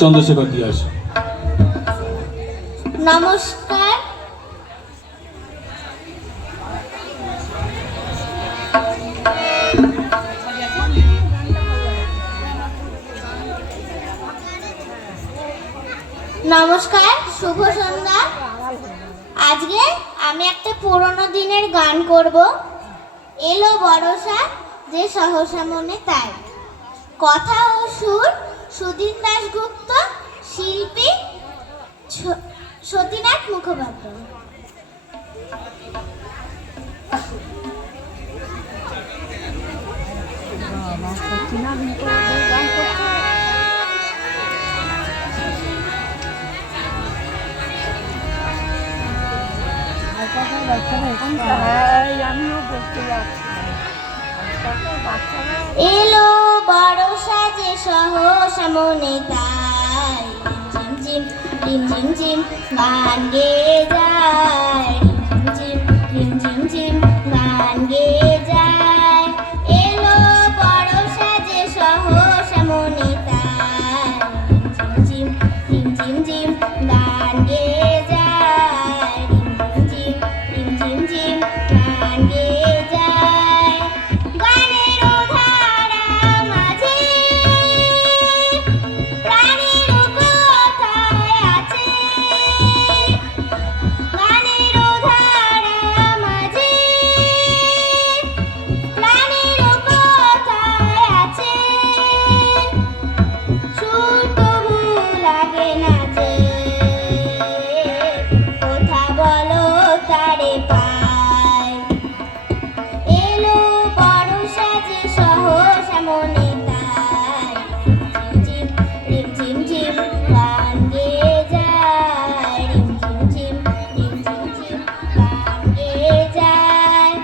Chandrashekhar Diaz. নমস্কার। নমস্কার, শুভ সন্ধ্যা। আজকে আমি একটা পুরনো দিনের গান করব। এলো বর্ষা যে সহসা মনে তাই। কথা ও সুর সুদিন দাশগুপ্ত, শিল্পী সতীনাথ মুখোপাধ্যায়। এলো বর্ষা যে সহসা মনে তাই, ঝিম ঝিম ঝিম ঝিম ঝিম গান গেয়ে যায়, ঝিম ঝিম ঝিম ঝিম গান গেয়ে যায়। এলো বর্ষা যে সহসা মনে তাই, ঝিম ঝিম ঝিম ঝিম গান গেয়ে যায়, ঝিম ঝিম ঝিম ঝিম গান গেয়ে যায়। গানের ধারা মাঝে প্রাণের কোথায় আছে, গানের ধারা মাঝে প্রাণের কোথায় আছে। সুর তবু লাগে না যে, কথা বলো তারে পায়। এলো বর্ষা যে সহসা মনে তাই, ঝিম ঝিম ঝিম ঝিম গান গেয়ে যায়, ঝিম ঝিম ঝিম ঝিম গান গেয়ে যায়।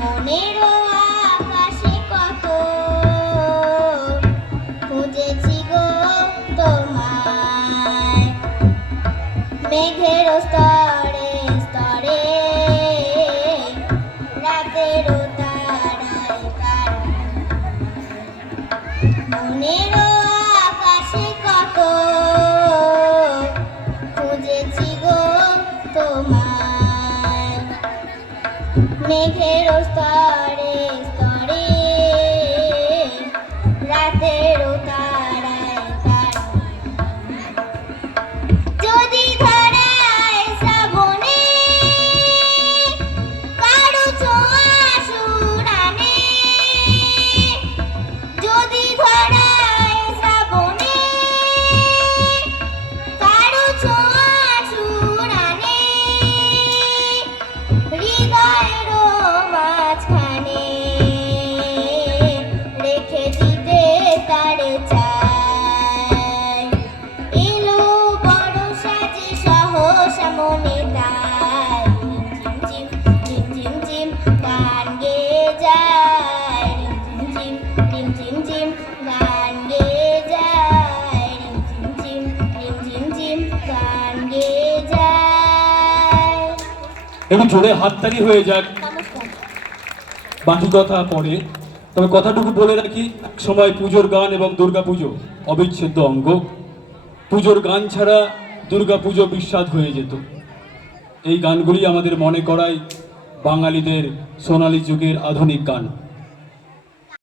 মনের আকাশে কত খুঁজেছি গো তোমায়, মেঘের স্তরে স্তরে রাতের তারায় তারায়। মনের আকাশে কত খুঁজেছি গো তোমায়, মেঘের স্তরে স্তরে রাতের তারায় তারায়। যদি ধরায় শ্রাবণে কারো ছোঁয়া সুরানে, যদি ধরায় শ্রাবণে কারো ছোঁয়া সুরানে, হৃদয়ের মাঝখানে রেখে দিতে তারে চাই। এলো বর্ষা যে সহসা মনে তাই, ঝিম ঝিম ঝিম ঝিম গান গেয়ে যায়, ঝিম ঝিম ঝিম ঝিম গান গেয়ে যায়, ঝিম ঝিম ঝিম ঝিম গান গেয়ে যায়। একটু জোরে হাততালি হয়ে যাক, নমস্কার। বাকি কথা পরে। তবে কথাটুকু বলে রাখি, এক সময় পুজোর গান এবং দুর্গাপুজো অবিচ্ছেদ্য অঙ্গ। পুজোর গান ছাড়া দুর্গাপুজো বিস্বাদ হয়ে যেত। এই গানগুলি আমাদের মনে করায় বাঙালিদের সোনালী যুগের আধুনিক গান।